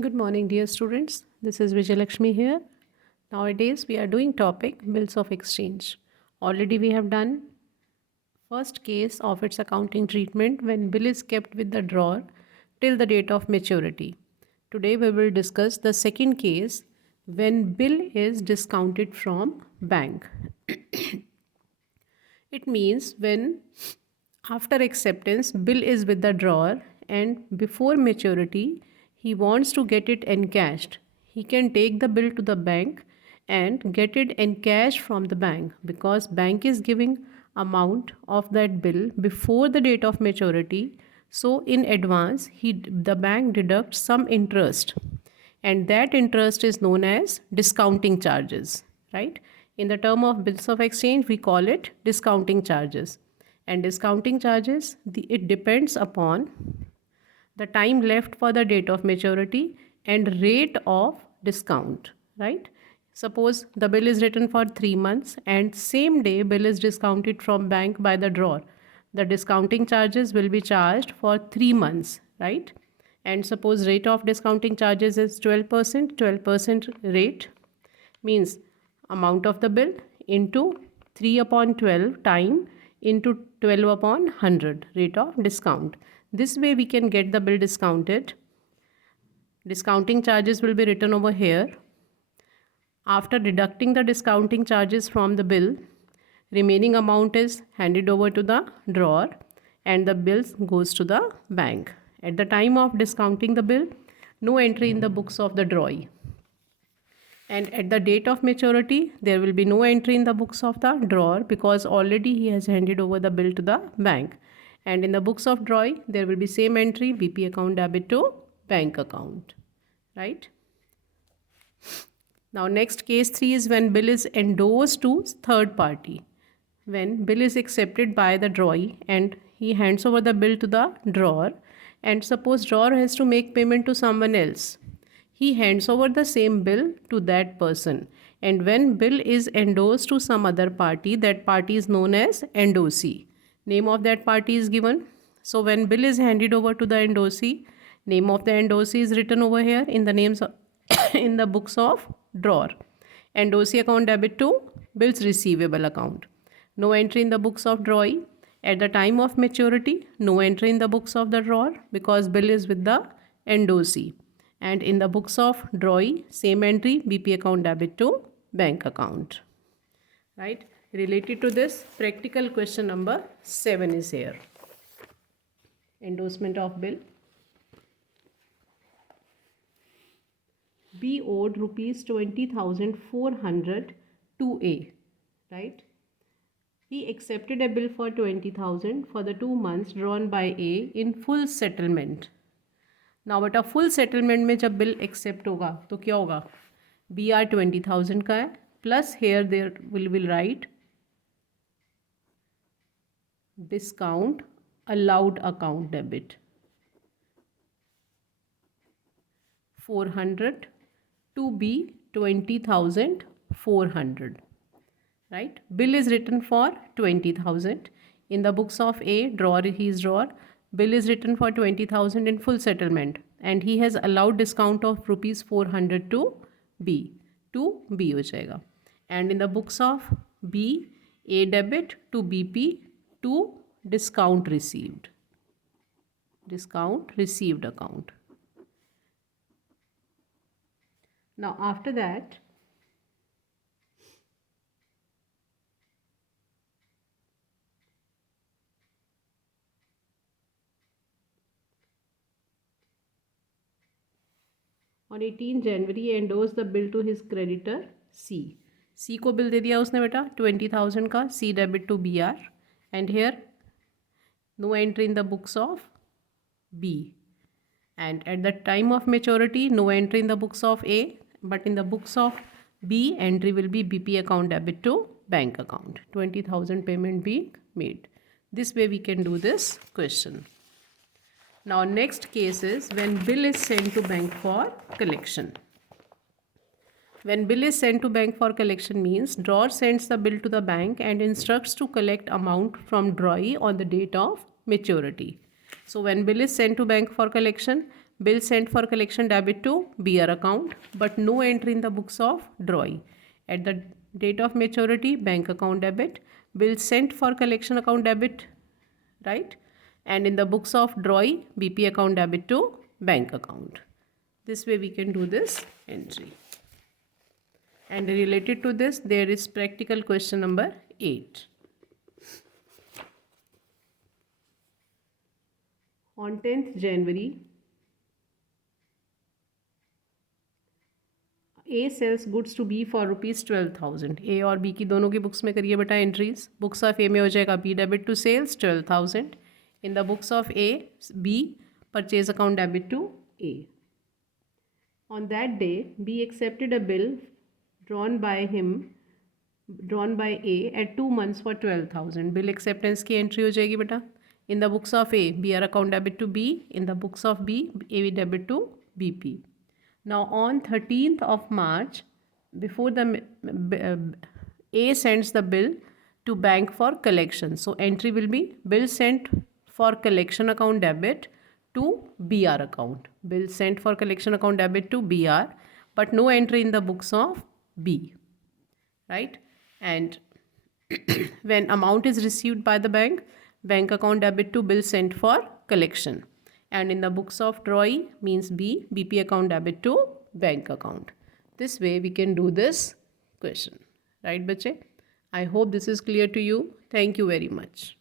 Good morning, dear students. This is Vijayalakshmi here. Nowadays, we are doing topic bills of exchange. Already we have done first case of its accounting treatment when bill is kept with the drawer till the date of maturity. Today we will discuss the second case when bill is discounted from bank. It means when after acceptance bill is with the drawer and before maturity he wants to get it encashed. He can take the bill to the bank and get it encashed from the bank because bank is giving amount of that bill before the date of maturity. So in advance the bank deducts some interest and that interest is known as discounting charges, right? In the term of bills of exchange we call it discounting charges. And discounting charges, it depends upon the time left for the date of maturity and rate of discount, right? Suppose the bill is written for 3 months and same day bill is discounted from bank by the drawer. The discounting charges will be charged for 3 months, right? And suppose rate of discounting charges is 12%, 12% rate means amount of the bill into 3 upon 12 time into 12 upon 100 rate of discount. This way we can get the bill discounted. Discounting charges will be written over here. After deducting the discounting charges from the bill, remaining amount is handed over to the drawer and the bill goes to the bank. At the time of discounting the bill, no entry in the books of the drawee. And at the date of maturity, there will be no entry in the books of the drawer because already he has handed over the bill to the bank. And in the books of drawee, there will be same entry, BP account debit to bank account, right? Now next case 3 is when bill is endorsed to third party. When bill is accepted by the drawee and he hands over the bill to the drawer and suppose drawer has to make payment to someone else. He hands over the same bill to that person and when bill is endorsed to some other party, that party is known as endorsee. Name of that party is given. So when bill is handed over to the endorsee, name of the endorsee is written over here in the names of in the books of drawer. Endorsee account debit to bills receivable account. No entry in the books of drawee. At the time of maturity, no entry in the books of the drawer because bill is with the endorsee. And in the books of drawee, same entry, BP account debit to bank account. Right? Related to this, practical question number 7 is here. Endorsement of bill. B owed rupees 20,400 to A, right? He accepted a bill for 20,000 for the 2 months drawn by A in full settlement. Now बेटा full settlement में जब bill accept होगा तो क्या होगा? BR 20,000 का है plus here there will write discount allowed account debit 400 to be 20,400, right? Bill is written for 20,000 in the books of A drawer, his drawer. Bill is written for 20,000 in full settlement and he has allowed discount of rupees 400 to B. To B हो जाएगा. And in the books of B, A debit to BP to discount received. Discount received account. Now after that, on 18 January endorsed the bill to his creditor C. C को bill दे दिया उसने बेटा 20,000 का, C debit to BR and here no entry in the books of B. And at the time of maturity, no entry in the books of A, but in the books of B, entry will be BP account debit to bank account. 20,000 payment being made. This way we can do this question. Now next case is when bill is sent to bank for collection. When bill is sent to bank for collection means drawer sends the bill to the bank and instructs to collect amount from drawee on the date of maturity. So when bill is sent to bank for collection, bill sent for collection debit to BR account, but no entry in the books of drawee. At the date of maturity, bank account debit, bill sent for collection account debit, right? And in the books of drawee, BP account debit to bank account. This way we can do this entry. And related to this, there is practical question number 8. On 10th January, A sells goods to B for rupees 12,000. A और B की दोनों की books में करिए बेटा entries. Books of A में हो जाएगा B debit to sales 12,000. In the books of A, B purchase account debit to A. On that day, B accepted a bill drawn by A at 2 months for 12,000. Bill acceptance की entry हो जाएगी बेटा. In the books of A, BR account debit to B. In the books of B, A debit to BP. Now on 13th of March, before the A sends the bill to bank for collection. So entry will be bill sent for collection account debit to BR account. Bill sent for collection account debit to BR, but no entry in the books of B, right? And when amount is received by the bank, bank account debit to bill sent for collection. And in the books of drawee means B, BP account debit to bank account. This way we can do this question, right bache? I hope this is clear to you. Thank you very much.